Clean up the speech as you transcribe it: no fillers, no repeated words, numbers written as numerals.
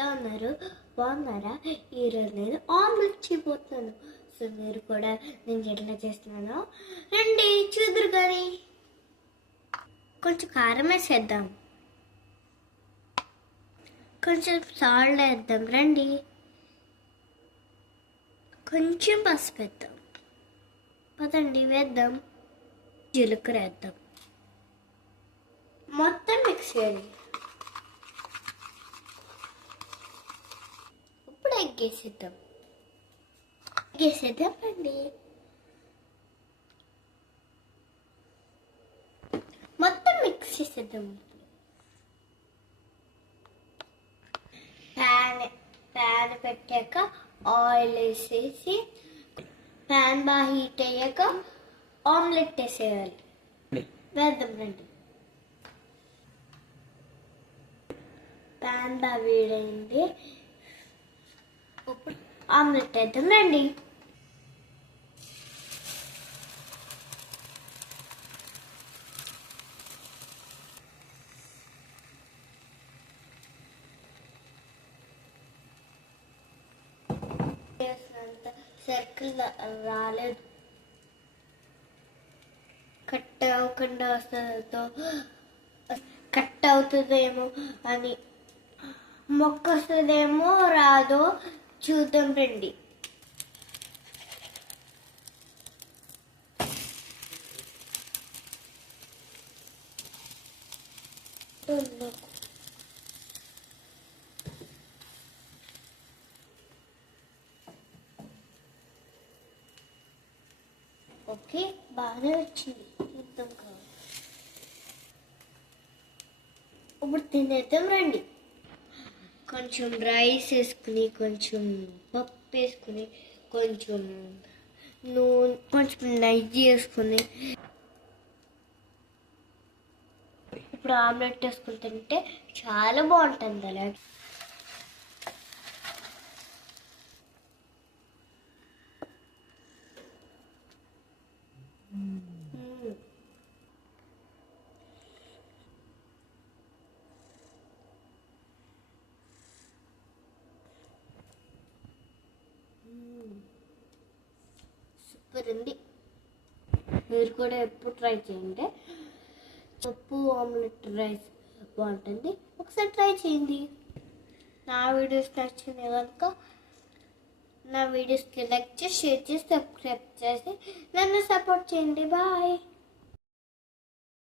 ఎలా ఉన్నారు? బాగున్నారా? ఈరోజు నేను ఆమ్లెట్ చేయబోతున్నాను. సో మీరు కూడా నేను ఎట్లా చేస్తున్నానో రండి చూదురు. కానీ కొంచెం కారం వేసేద్దాం, కొంచెం సాల్ట్ వేద్దాం. రండి, కొంచెం పసుపు వేద్దాం. పదండి వేద్దాం. జీలకర్ర వేద్దాం. మొత్తం మిక్స్ చేయండి. ఇప్పుడు ఎగ్గేసేద్దాం. రండి. మొత్తం మిక్స్ చేసేద్దాం. ప్యాన్ పెట్టాక ఆయిల్ వేసేసి ప్యాన్ బాగా హీట్ అయ్యాక ఆమ్లెట్ వేసేయాలి. వేద్దాం రండి. ప్యాన్ బాగా వేడైంది. ఇప్పుడు ఆమ్లెట్ వేద్దాం రండి. సర్కిల్ రాలేదు, కట్ అవ్వకుండా వస్తుందో కట్ అవుతుందేమో అని, మొక్క వస్తుందేమో రాదో చూద్దాం రండి. ఓకే, బాగానే వచ్చింది. చూద్దాం కావాలి. ఇప్పుడు తినేద్దాం రండి. కొంచెం రైస్ వేసుకుని, కొంచెం పప్పు వేసుకుని, కొంచెం నూనె, కొంచెం నెయ్యి వేసుకుని ఇప్పుడు ఆమ్లెట్ వేసుకుని తింటే చాలా బాగుంటుంది. అలా సూపర్ ఉంది. మీరు కూడా ఎప్పుడు ట్రై చేయండి. పప్పు ఆమ్లెట్ రైస్ బాగుంటుంది, ఒకసారి ట్రై చేయండి. నా వీడియోస్ నచ్చింది కనుక నా వీడియోస్కి లైక్ చేసి, షేర్ చేసి, సబ్స్క్రైబ్ చేసి నన్ను సపోర్ట్ చేయండి. బాయ్.